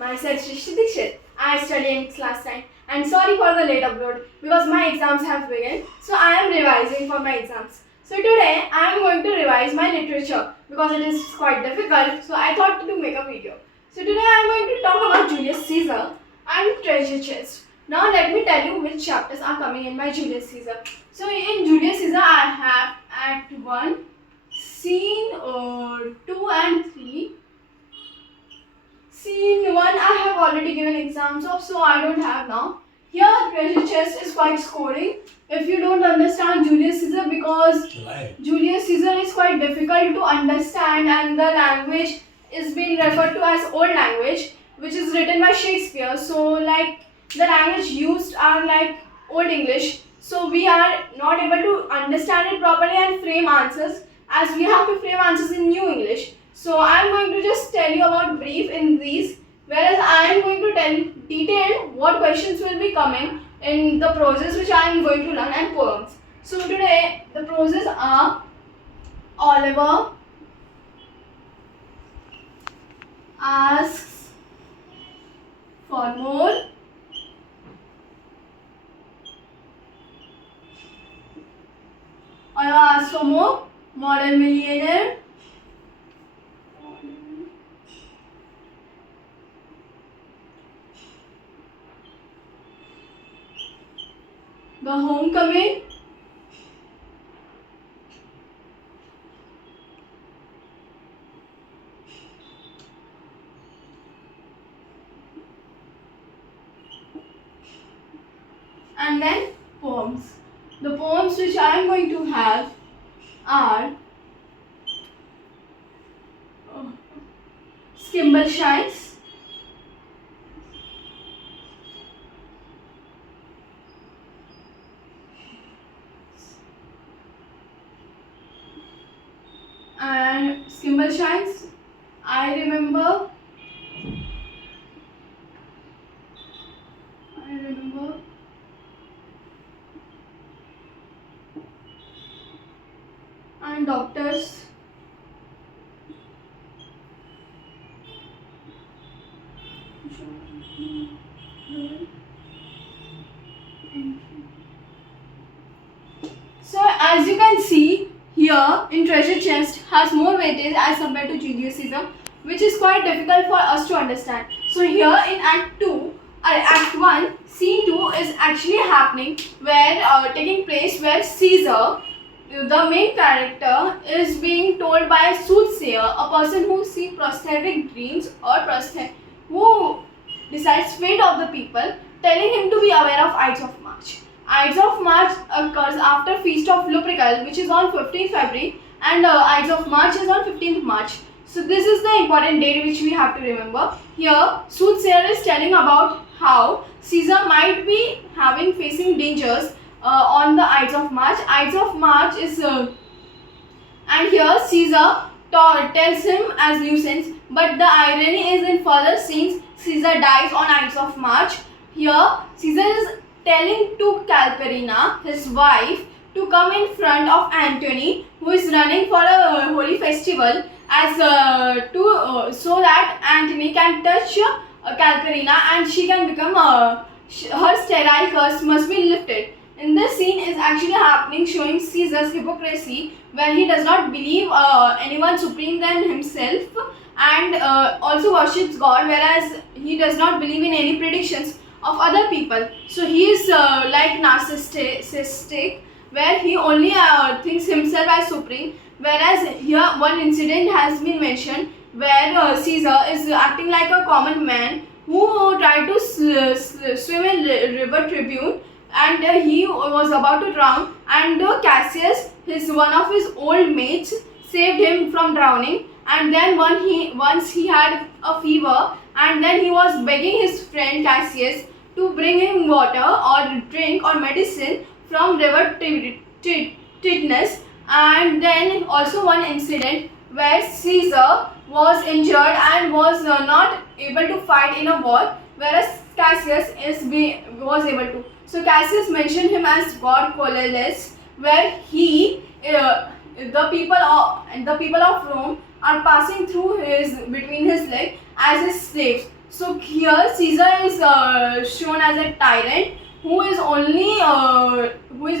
Myself Shrishti Dixit. I study in class 9 and sorry for the late upload because my exams have begun. So I am revising for my exams. So today I am going to revise my literature because it is quite difficult. So I thought to make a video. So today I am going to talk about Julius Caesar and treasure chest. Now let me tell you which chapters are coming in my Julius Caesar. So in Julius Caesar I have Act 1, Scene 2 and 3. Scene 1 I have already given exams of, so I don't have now. Here treasure chest is quite scoring. If you don't understand Julius Caesar, because Julius Caesar is quite difficult to understand and the language is being referred to as old language, which is written by Shakespeare. So like the language used are like old English. So we are not able to understand it properly and frame answers, as we have to frame answers in new English. So I am going to just tell you about brief in these, whereas I am going to tell detailed what questions will be coming in the proses which I am going to learn and poems. So today the proses are Oliver asks for more, Oliver asks for more, Modern Millionaire, The Homecoming, and then poems. The poems which I am going to have are Skimble Shines, and Skimble Shines, I remember, and Doctors, so as you can see here in treasure chest has more weightage as compared to Julius Caesar, which is quite difficult for us to understand. So here in Act 1, Scene 2 is actually happening where taking place where Caesar, the main character, is being told by a soothsayer, a person who sees prosthetic dreams or who decides fate of the people, telling him to be aware of Ides of March. Ides of March occurs after Feast of Lupercal, which is on 15th February, and Ides of March is on 15th March. So this is the important date which we have to remember. Here, soothsayer is telling about how Caesar might be facing dangers on the Ides of March. Ides of March is and here Caesar tells him as nuisance, but the irony is in further scenes Caesar dies on Ides of March. Here Caesar is telling to Calpurnia, his wife, to come in front of Antony, who is running for a holy festival, as so that Antony can touch Calpurnia and she can become her sterile curse must be lifted. In this scene is actually happening showing Caesar's hypocrisy, where he does not believe anyone supreme than himself and also worships God, whereas he does not believe in any predictions of other people. So he is like narcissistic, where he only thinks himself as supreme, whereas here one incident has been mentioned where Caesar is acting like a common man who tried to swim in river Tribune, and he was about to drown, and Cassius, one of his old mates, saved him from drowning. And then once he had a fever, and then he was begging his friend Cassius to bring him water or drink or medicine from river Tydnus. And then also one incident where Caesar was injured and was not able to fight in a war, whereas Cassius was able to. So Cassius mentioned him as God Coelenus, where the people of Rome are passing through between his legs as his slaves. So here Caesar is shown as a tyrant who is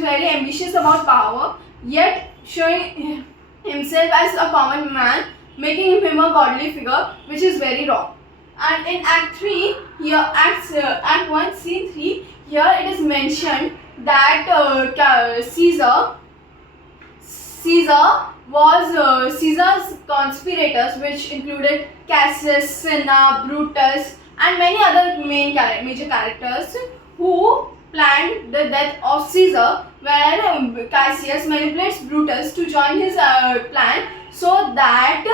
very ambitious about power, yet showing himself as a common man, making him a godly figure, which is very wrong. And in Act 3, here Act 1, Scene 3, here it is mentioned that Caesar's conspirators, which included Cassius, Cinna, Brutus, and many other major characters, who planned the death of Caesar, where Cassius manipulates Brutus to join his plan, so that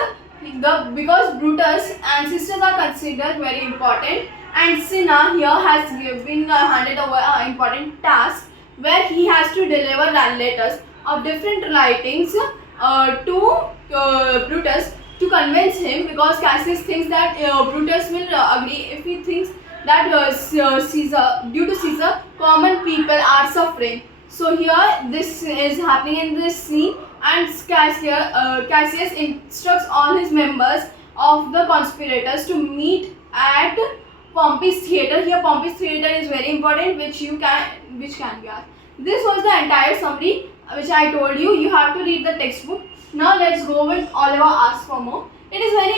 because Brutus' ancestors are considered very important, and Cinna here has been handed over an important task where he has to deliver letters of different writings to Brutus to convince him, because Cassius thinks that Brutus will agree if he thinks that due to Caesar, common people are suffering. So here this is happening in this scene, and Cassius instructs all his members of the conspirators to meet at Pompey's theatre. Here Pompey's theatre is very important, which can be asked. This was the entire summary which I told you. You have to read the textbook. Now let's go with Oliver Asks for More. It is very